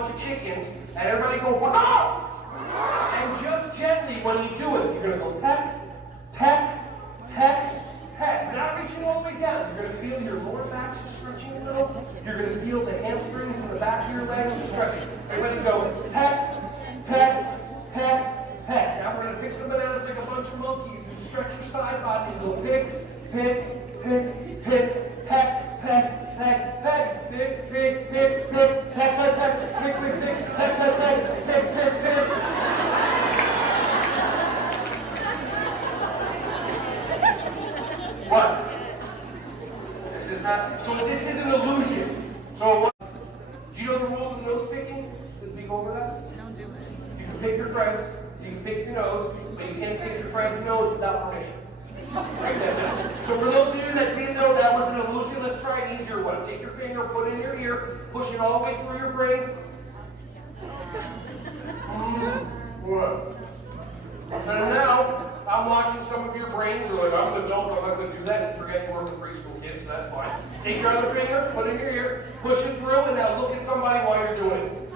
bunch of chickens, and everybody go, wow! And just gently, when you do it, you're going to go peck, peck, peck, peck. Not reaching all the way down. You're going to feel your lower back stretching a little. You're going to feel the hamstrings in the back of your legs stretching. Everybody go peck, peck, peck, peck. Now we're going to pick some bananas like a bunch of monkeys and stretch your side body and go pick, pick, pick, pick, peck, peck, peck, peck, pick, pick, pick, pick, peck, peck, peck, pick, pick, pick, peck, peck, peck, pick, pick, pick. What? This is not, so this is an illusion. So what, do you know the rules of nose picking? Did we go over that? Don't do it. You can pick your friends, you can pick your nose, but you can't pick your friend's nose without permission. Right? So for those of you that didn't know that was an illusion, let's try an easier one. Take your finger, put it in your ear, push it all the way through your brain. What? And now, I'm watching some of your brains are like, I'm an adult, I'm not going to do that, and forget to work with preschool kids, so that's fine. Take your other finger, put it in your ear, push it through, and now look at somebody while you're doing it.